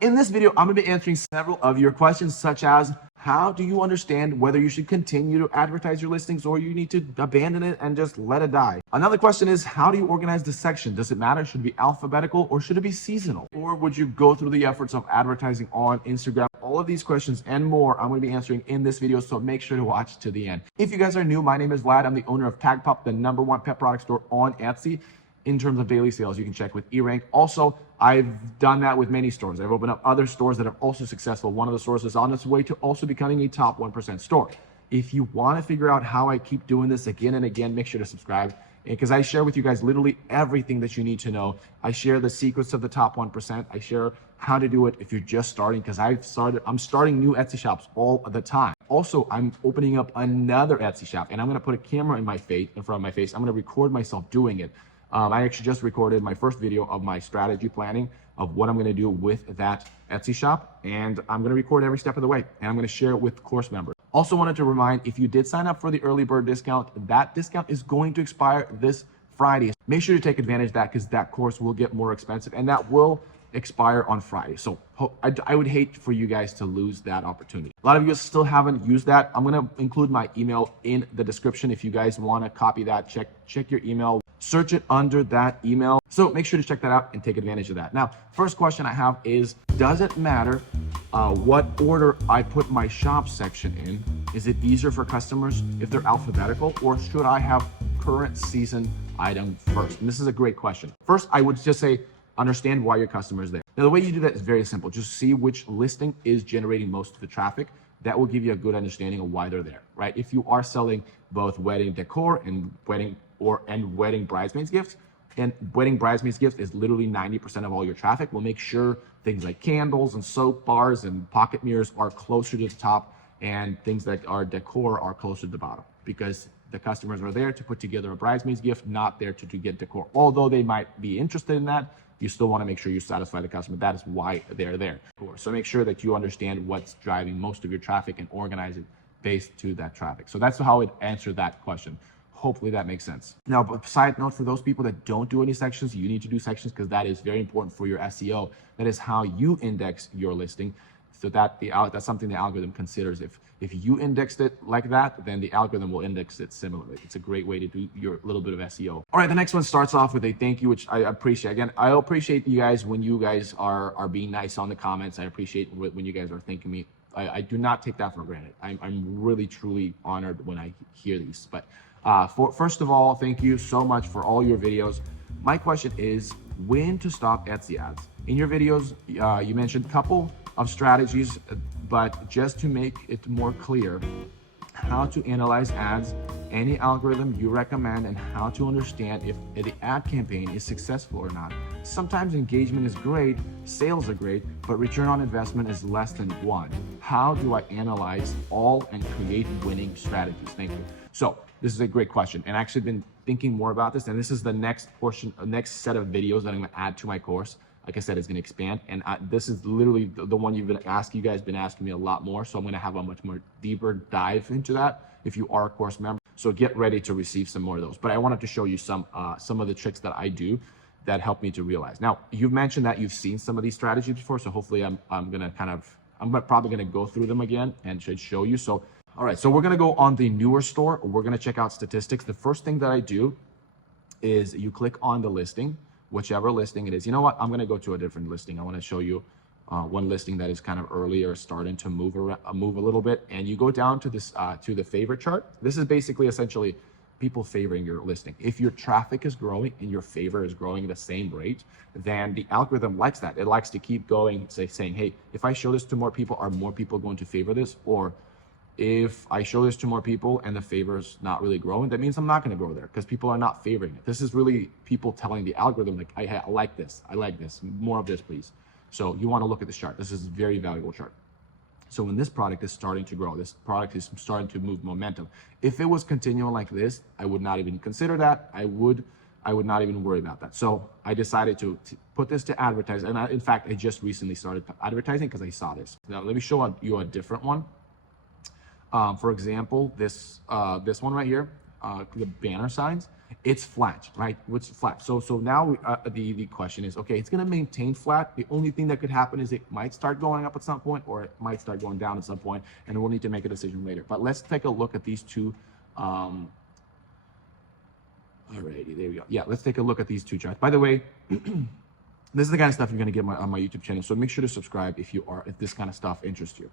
In this video, I'm going to be answering several of your questions, such as how do you understand whether you should continue to advertise your listings or you need to abandon it and just let it die? Another question is, how do you organize the section? Does it matter? Should it be alphabetical or should it be seasonal? Or would you go through the efforts of advertising on Instagram? All of these questions and more I'm going to be answering in this video, so make sure to watch to the end. If you guys are new, my name is Vlad. I'm the owner of TagPop, the #1 pet product store on Etsy. In terms of daily sales, you can check with eRank. Also, I've done that with many stores. I've opened up other stores that are also successful. One of the stores is on its way to also becoming a top 1% store. If you want to figure out how I keep doing this again and again, make sure to subscribe, because I share with you guys literally everything that you need to know. I share the secrets of the top 1%. I share how to do it if you're just starting, because I'm starting new Etsy shops all the time. Also, I'm opening up another Etsy shop, and I'm going to put a camera in front of my face. I'm going to record myself doing it. I actually just recorded my first video of my strategy planning of what I'm going to do with that Etsy shop, and I'm going to record every step of the way, and I'm going to share it with course members. Also wanted to remind, if you did sign up for the early bird discount, that discount is going to expire this Friday. Make sure to take advantage of that, because that course will get more expensive and that will expire on Friday. So I would hate for you guys to lose that opportunity. A lot of you still haven't used that. I'm going to include my email in the description. If you guys want to copy that, check your email, search it under that email. So make sure to check that out and take advantage of that. Now, first question I have is, does it matter what order I put my shop section in? Is it easier for customers if they're alphabetical, or should I have current season item first? And this is a great question. First, I would just say, understand why your customer is there. Now, the way you do that is very simple. Just see which listing is generating most of the traffic. That will give you a good understanding of why they're there, right? If you are selling both wedding decor and wedding bridesmaids gifts, and wedding bridesmaids gifts is literally 90% of all your traffic, we'll make sure things like candles and soap bars and pocket mirrors are closer to the top, and things that are decor are closer to the bottom, because the customers are there to put together a bridesmaid's gift, not there to get decor. Although they might be interested in that, you still want to make sure you satisfy the customer. That is why they're there. So make sure that you understand what's driving most of your traffic and organize it based to that traffic. So that's how I would answer that question. Hopefully that makes sense. Now, side note, for those people that don't do any sections, you need to do sections, because that is very important for your SEO. That is how you index your listing. So that's something the algorithm considers. If you indexed it like that, then the algorithm will index it similarly. It's a great way to do your little bit of SEO. All right, the next one starts off with a thank you, which I appreciate. Again, I appreciate you guys when you guys are being nice on the comments. I appreciate when you guys are thanking me. I do not take that for granted. I'm really, truly honored when I hear these. But first of all, thank you so much for all your videos. My question is, when to stop Etsy ads? In your videos, you mentioned a couple of strategies, but just to make it more clear, how to analyze ads, any algorithm you recommend, and how to understand if the ad campaign is successful or not. Sometimes engagement is great, sales are great, but return on investment is less than 1. How do I analyze all and create winning strategies? Thank you. So this is a great question, and I actually been thinking more about this, and this is the next set of videos that I'm going to add to my course. Like I said, it's going to expand, and this is literally the one you've been asking. You guys been asking me a lot more, so I'm going to have a much more deeper dive into that if you are a course member. So get ready to receive some more of those. But I wanted to show you some of the tricks that I do that help me to realize. Now, you've mentioned that you've seen some of these strategies before, so hopefully I'm probably going to go through them again and show you. So all right, so we're going to go on the newer store. We're going to check out statistics. The first thing that I do is you click on the listing, whichever listing it is. You know what? I'm going to go to a different listing. I want to show you one listing that is kind of earlier, starting to move a little bit. And you go down to this to the favorite chart. This is basically essentially people favoring your listing. If your traffic is growing and your favor is growing at the same rate, then the algorithm likes that. It likes to keep going, saying, hey, if I show this to more people, are more people going to favor this? Or if I show this to more people and the favor's not really growing, that means I'm not going to grow there, because people are not favoring it. This is really people telling the algorithm, like, I like this, more of this, please. So you want to look at this chart. This is a very valuable chart. So when this product is starting to grow, this product is starting to move momentum. If it was continuing like this, I would not even consider that. I would not even worry about that. So I decided to put this to advertise. And in fact, I just recently started advertising because I saw this. Now let me show you a different one. For example, this one right here. the banner signs, it's flat, right? It's flat. So now the question is, okay, it's going to maintain flat. The only thing that could happen is it might start going up at some point, or it might start going down at some point, and we'll need to make a decision later. But let's take a look at these two. Alrighty, there we go. Yeah, let's take a look at these two charts. By the way, this is the kind of stuff you're going to get on my YouTube channel. So make sure to subscribe if this kind of stuff interests you.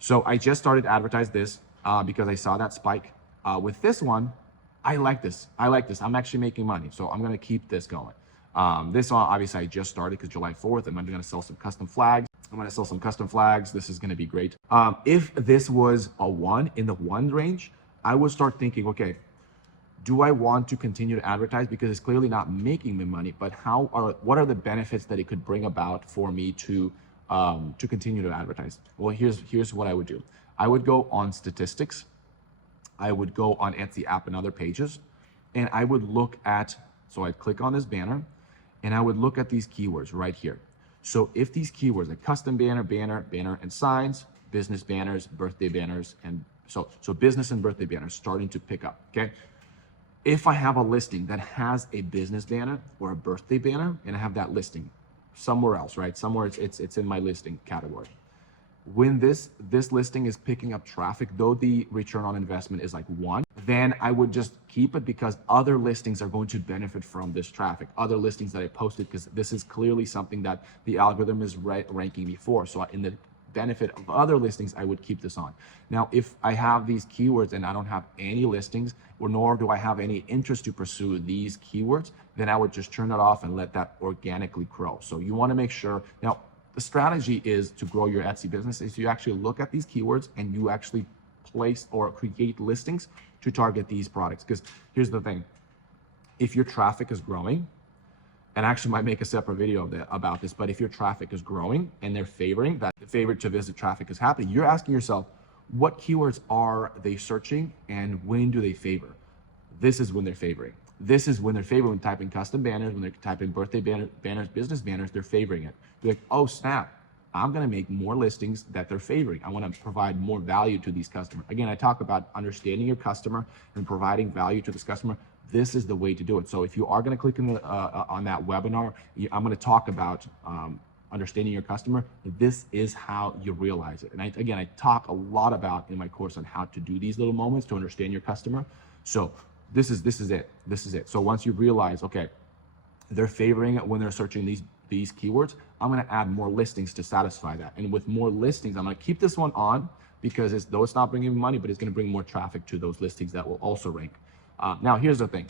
So I just started to advertise this because I saw that spike. With this one, I like this. I'm actually making money, so I'm going to keep this going. This one, obviously, I just started because July 4th, and I'm going to sell some custom flags. This is going to be great. If this was a 1 in the 1 range, I would start thinking, okay, do I want to continue to advertise because it's clearly not making me money, but what are the benefits that it could bring about for me to continue to advertise? Well, here's what I would do. I would go on statistics. I would go on Etsy app and other pages, and I would look at, so I'd click on this banner, and I would look at these keywords right here. So if these keywords, like custom banner, banner and signs, business banners, birthday banners, and so business and birthday banners starting to pick up, okay? If I have a listing that has a business banner or a birthday banner, and I have that listing somewhere else, right? Somewhere it's in my listing category. When this listing is picking up traffic, though the return on investment is like 1, then I would just keep it because other listings are going to benefit from this traffic. Other listings that I posted, because this is clearly something that the algorithm is ranking me for. So in the benefit of other listings, I would keep this on. Now, if I have these keywords and I don't have any listings, or nor do I have any interest to pursue these keywords, then I would just turn it off and let that organically grow. So you want to make sure, now, the strategy is to grow your Etsy business is you actually look at these keywords and you actually place or create listings to target these products. Because here's the thing, if your traffic is growing, and I actually might make a separate video about this, but if your traffic is growing and they're favoring, that the favorite to visit traffic is happening, you're asking yourself, what keywords are they searching and when do they favor? This is when they're favoring. This is when they're favoring when typing custom banners, when they're typing birthday banners, business banners, they're favoring it. They're like, oh snap, I'm gonna make more listings that they're favoring. I wanna provide more value to these customers. Again, I talk about understanding your customer and providing value to this customer. This is the way to do it. So if you are gonna click on that webinar, I'm gonna talk about understanding your customer. This is how you realize it. And I talk a lot about in my course on how to do these little moments to understand your customer. So this is it. So once you realize, okay, they're favoring it when they're searching these keywords, I'm going to add more listings to satisfy that. And with more listings, I'm going to keep this one on because though it's not bringing me money, but it's going to bring more traffic to those listings that will also rank. Now, here's the thing.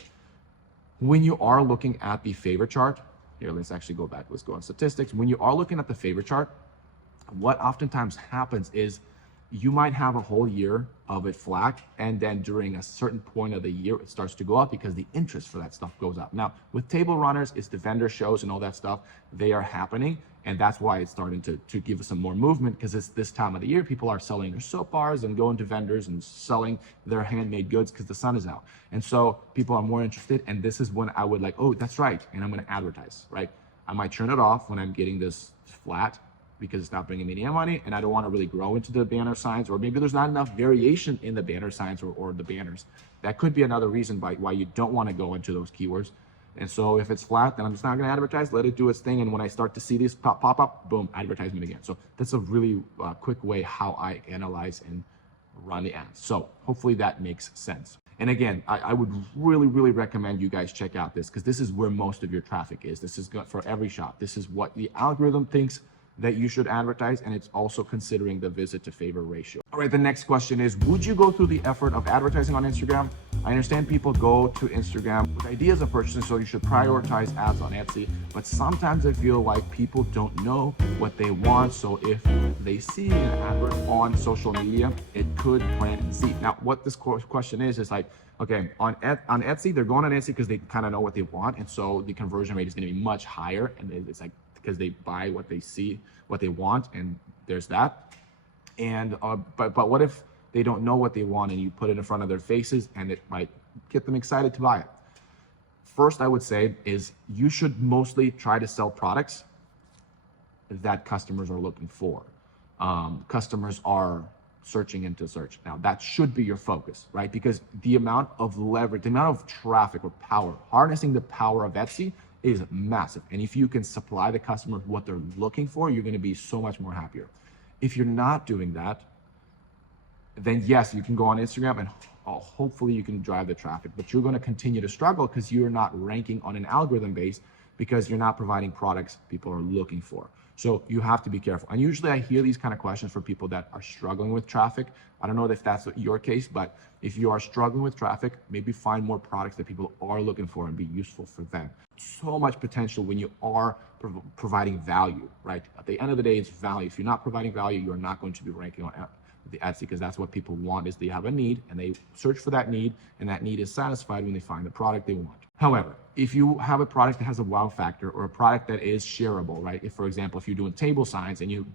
When you are looking at the favor chart, here, let's actually go back. Let's go on statistics. When you are looking at the favor chart, what oftentimes happens is you might have a whole year of it flat, and then during a certain point of the year, it starts to go up because the interest for that stuff goes up. Now, with table runners, it's the vendor shows and all that stuff. They are happening, and that's why it's starting to give us some more movement, because it's this time of the year. People are selling their soap bars and going to vendors and selling their handmade goods because the sun is out. And so people are more interested, and this is when I would like, oh, that's right, and I'm going to advertise, right? I might turn it off when I'm getting this flat, because it's not bringing me any money and I don't want to really grow into the banner signs, or maybe there's not enough variation in the banner signs or the banners. That could be another reason why you don't want to go into those keywords. And so if it's flat, then I'm just not going to advertise, let it do its thing. And when I start to see these pop up, boom, advertisement again. So that's a really quick way how I analyze and run the ads. So hopefully that makes sense. And again, I would really, really recommend you guys check out this, because this is where most of your traffic is. This is good for every shop. This is what the algorithm thinks that you should advertise, and it's also considering the visit to favor ratio. All right, the next question is, would you go through the effort of advertising on Instagram? I understand people go to Instagram with ideas of purchasing, so you should prioritize ads on Etsy, but sometimes I feel like people don't know what they want, so if they see an advert on social media, it could plant a seed. Now, what this question is like, okay, on Etsy, they're going on Etsy because they kind of know what they want, and so the conversion rate is going to be much higher, and it's like, because they buy what they see, what they want, and there's that. And but what if they don't know what they want and you put it in front of their faces and it might get them excited to buy it? First, I would say is you should mostly try to sell products that customers are looking for. Customers are searching into search. Now that should be your focus, right? Because the amount of leverage, the amount of traffic or power, harnessing the power of Etsy is massive. And if you can supply the customer what they're looking for, you're going to be so much more happier. If you're not doing that, then yes, you can go on Instagram and hopefully you can drive the traffic, but you're going to continue to struggle because you're not ranking on an algorithm base, because you're not providing products people are looking for. So you have to be careful. And usually I hear these kind of questions from people that are struggling with traffic. I don't know if that's your case, but if you are struggling with traffic, maybe find more products that people are looking for and be useful for them. So much potential when you are providing value, right? At the end of the day, it's value. If you're not providing value, you're not going to be ranking on the Etsy, because that's what people want, is they have a need and they search for that need, and that need is satisfied when they find the product they want. However, if you have a product that has a wow factor, or a product that is shareable, right? If, for example, if you're doing table signs and you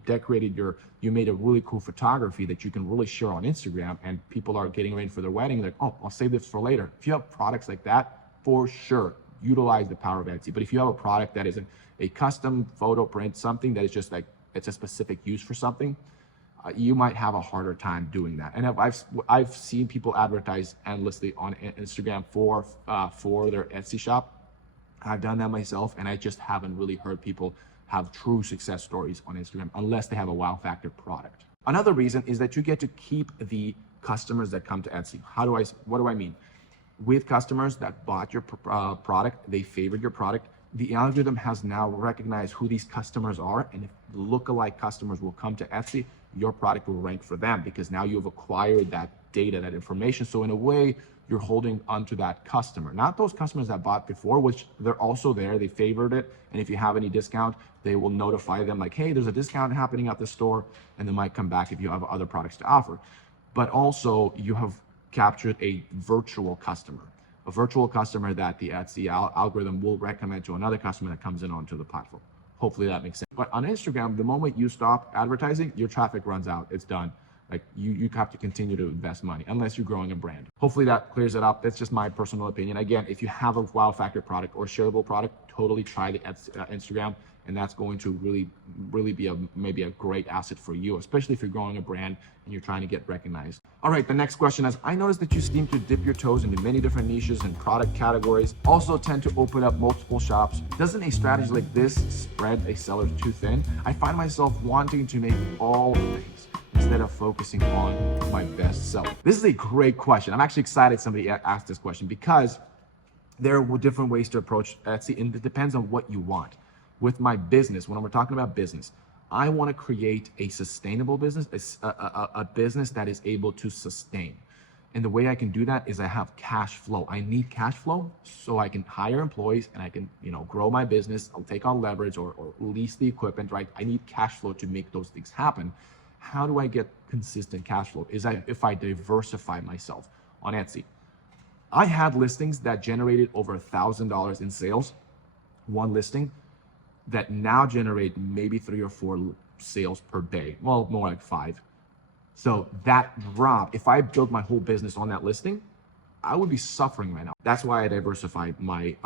made a really cool photography that you can really share on Instagram, and people are getting ready for their wedding, like, oh, I'll save this for later. If you have products like that, for sure, utilize the power of Etsy. But if you have a product that is a custom photo print, something that is just like, it's a specific use for something, you might have a harder time doing that. And I've seen people advertise endlessly on Instagram for their Etsy shop. I've done that myself, and I just haven't really heard people have true success stories on Instagram unless they have a wow factor product. Another reason is that you get to keep the customers that come to Etsy. What do I mean? With customers that bought your product, they favored your product, the algorithm has now recognized who these customers are, and if lookalike customers will come to Etsy, your product will rank for them, because now you've acquired that data, that information. So in a way, you're holding onto that customer, not those customers that bought before, which they're also there, they favored it. And if you have any discount, they will notify them like, hey, there's a discount happening at the store, and they might come back if you have other products to offer. But also you have captured a virtual customer that the Etsy algorithm will recommend to another customer that comes in onto the platform. Hopefully that makes sense. But on Instagram, the moment you stop advertising, your traffic runs out. It's done. Like you have to continue to invest money unless you're growing a brand. Hopefully that clears it up. That's just my personal opinion. Again, if you have a wow factor product or shareable product, totally try the Instagram, and that's going to really be maybe a great asset for you, especially if you're growing a brand and you're trying to get recognized. All right, the next question is, I noticed that you seem to dip your toes into many different niches and product categories, also tend to open up multiple shops. Doesn't a strategy like this spread a seller too thin? I find myself wanting to make all things instead of focusing on my best seller. This is a great question. I'm actually excited somebody asked this question, because there are different ways to approach Etsy, and it depends on what you want. With my business, when we're talking about business, I want to create a sustainable business, a business that is able to sustain. And the way I can do that is I have cash flow. I need cash flow so I can hire employees and I can, grow my business. I'll take on leverage or lease the equipment, right? I need cash flow to make those things happen. How do I get consistent cash flow? If I diversify myself on Etsy. I had listings that generated over $1,000 in sales, one listing, that now generate maybe 3 or 4 sales per day. Well, more like 5. So that drop, if I build my whole business on that listing, I would be suffering right now. That's why I diversified my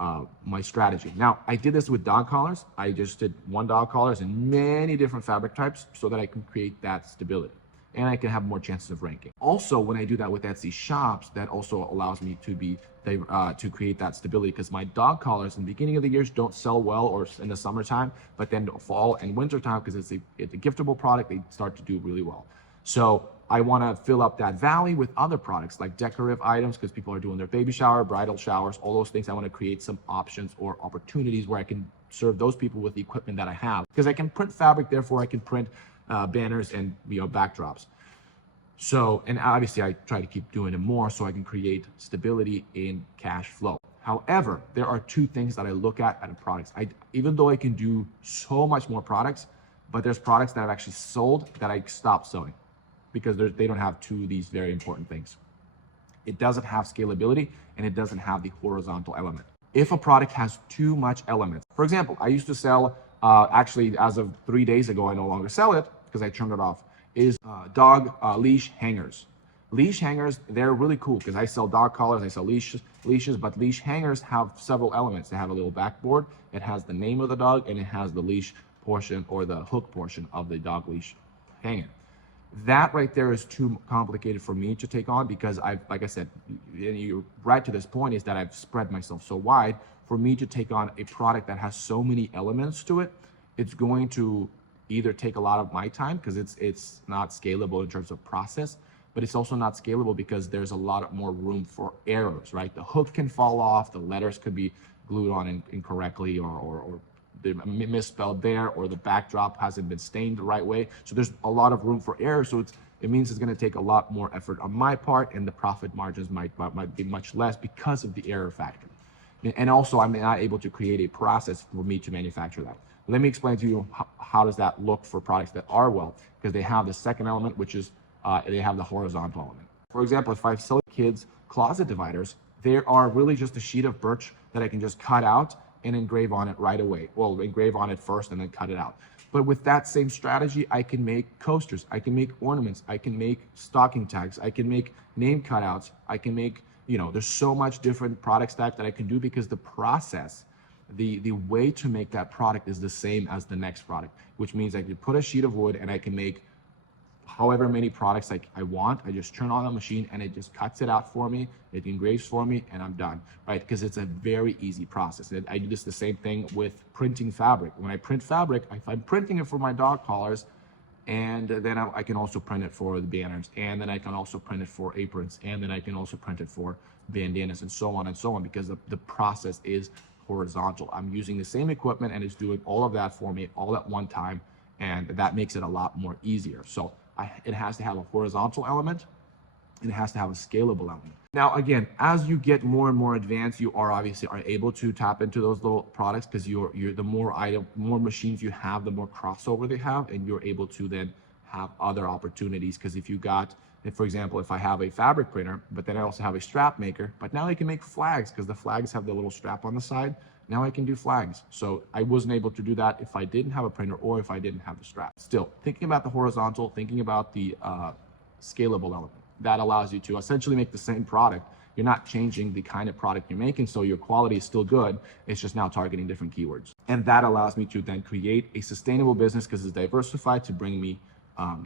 strategy. Now, I did this with dog collars. I just did one dog collars in many different fabric types so that I can create that stability and I can have more chances of ranking. Also, when I do that with Etsy shops, that also allows me to create that stability, because my dog collars in the beginning of the years don't sell well, or in the summertime, but then fall and winter time, because it's a giftable product, they start to do really well. So I want to fill up that valley with other products like decorative items, because people are doing their baby shower, bridal showers, all those things. I want to create some options or opportunities where I can serve those people with the equipment that I have, because I can print fabric, therefore I can print banners and backdrops. So, and obviously I try to keep doing it more so I can create stability in cash flow. However, there are 2 things that I look at products. Even though I can do so much more products, but there's products that I've actually sold that I stopped selling because they don't have 2 of these very important things. It doesn't have scalability, and it doesn't have the horizontal element. If a product has too much elements, for example, I used to sell, actually as of 3 days ago, I no longer sell it because I turned it off, is dog leash hangers. Leash hangers, they're really cool because I sell dog collars, I sell leashes, but leash hangers have several elements. They have a little backboard, it has the name of the dog, and it has the leash portion or the hook portion of the dog leash hanger. That right there is too complicated for me to take on because like I said, and you're right to this point, is that I've spread myself so wide. For me to take on a product that has so many elements to it, it's going to either take a lot of my time because it's not scalable in terms of process, but it's also not scalable because there's a lot more room for errors, right? The hook can fall off, the letters could be glued on incorrectly, or they're misspelled there, or the backdrop hasn't been stained the right way. So there's a lot of room for error. So it means it's going to take a lot more effort on my part, and the profit margins might be much less because of the error factor. And also, I'm not able to create a process for me to manufacture that. Let me explain to you how does that look for products that are well, because they have the second element, which is they have the horizontal element. For example, if I sell kids closet dividers, they are really just a sheet of birch that I can just cut out and engrave on it right away. Well, engrave on it first and then cut it out. But with that same strategy, I can make coasters, I can make ornaments, I can make stocking tags, I can make name cutouts, I can make, there's so much different product stack that I can do because the process, the way to make that product is the same as the next product, which means I can put a sheet of wood and I can make however many products I want. I just turn on a machine and it just cuts it out for me, it engraves for me, and I'm done, right? Because it's a very easy process. And I do this the same thing with printing fabric. When I print fabric, if I'm printing it for my dog collars, and then I can also print it for the banners, and then I can also print it for aprons, and then I can also print it for bandanas, and so on, because the process is horizontal. I'm using the same equipment and it's doing all of that for me all at one time, and that makes it a lot more easier. So it has to have a horizontal element, and it has to have a scalable element. Now, again, as you get more and more advanced, you are able to tap into those little products because the more machines you have, the more crossover they have, and you're able to then have other opportunities. Because for example, if I have a fabric printer, but then I also have a strap maker, but now I can make flags because the flags have the little strap on the side. Now I can do flags. So I wasn't able to do that if I didn't have a printer or if I didn't have the strap. Still, thinking about the horizontal, thinking about the scalable element, that allows you to essentially make the same product. You're not changing the kind of product you're making, so your quality is still good. It's just now targeting different keywords. And that allows me to then create a sustainable business because it's diversified to bring me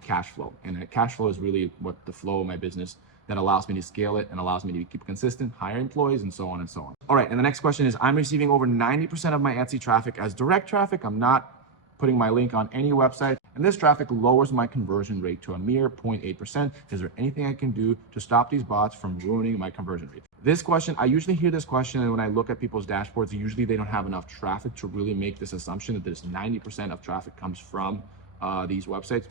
cash flow. And cash flow is really what the flow of my business that allows me to scale it and allows me to keep consistent, hire employees, and so on and so on. All right, and the next question is, I'm receiving over 90% of my Etsy traffic as direct traffic. I'm not putting my link on any website, and this traffic lowers my conversion rate to a mere 0.8%. Is there anything I can do to stop these bots from ruining my conversion rate? This question, I usually hear this question, and when I look at people's dashboards, usually they don't have enough traffic to really make this assumption that there's 90% of traffic comes from these websites.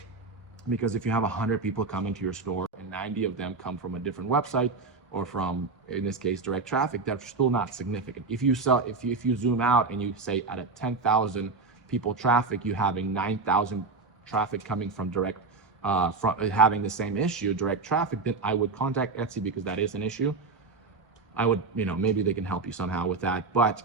Because if you have 100 people come into your store and 90 of them come from a different website or from, in this case, direct traffic, that's still not significant. If you zoom out and you say out of 10,000 people traffic, you having 9,000 traffic coming from direct, from having the same issue, direct traffic, then I would contact Etsy because that is an issue. I would, maybe they can help you somehow with that, but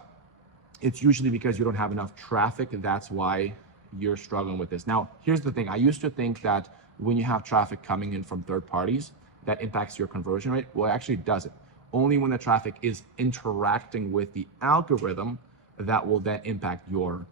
it's usually because you don't have enough traffic, and that's why you're struggling with this. Now, here's the thing. I used to think that when you have traffic coming in from third parties, that impacts your conversion rate. Well, it actually doesn't. Only when the traffic is interacting with the algorithm, that will then impact your,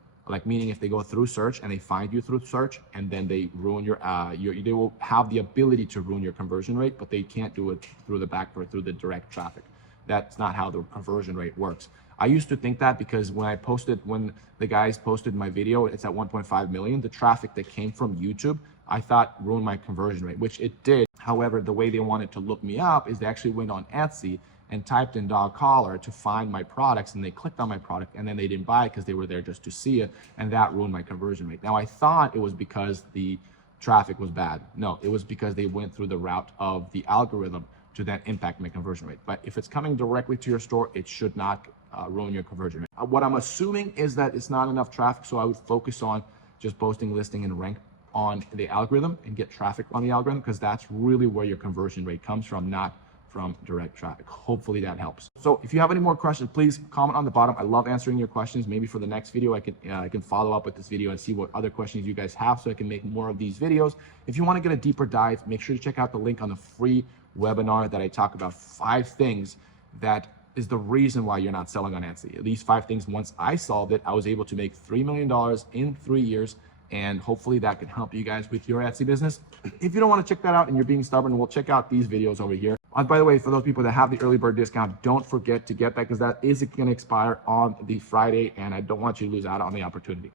meaning if they go through search and they find you through search and then they ruin they will have the ability to ruin your conversion rate, but they can't do it through the back door, through the direct traffic. That's not how the conversion rate works. I used to think that because when the guys posted my video, it's at 1.5 million, the traffic that came from YouTube, I thought ruined my conversion rate, which it did. However, the way they wanted to look me up is they actually went on Etsy and typed in dog collar to find my products, and they clicked on my product, and then they didn't buy it because they were there just to see it, and that ruined my conversion rate. Now, I thought it was because the traffic was bad. No, it was because they went through the route of the algorithm to then impact my conversion rate. But if it's coming directly to your store, it should not ruin your conversion rate. What I'm assuming is that it's not enough traffic, so I would focus on just posting, listing, and rank on the algorithm and get traffic on the algorithm, because that's really where your conversion rate comes from, not from direct traffic. Hopefully that helps. So if you have any more questions, please comment on the bottom. I love answering your questions. Maybe for the next video, I can follow up with this video and see what other questions you guys have so I can make more of these videos. If you want to get a deeper dive, make sure to check out the link on the free webinar that I talk about 5 things that is the reason why you're not selling on Etsy. These 5 things, once I solved it, I was able to make $3 million in 3 years and hopefully that can help you guys with your Etsy business. If you don't want to check that out and you're being stubborn, we'll check out these videos over here. By the way, for those people that have the early bird discount, don't forget to get that because that is going to expire on the Friday, and I don't want you to lose out on the opportunity.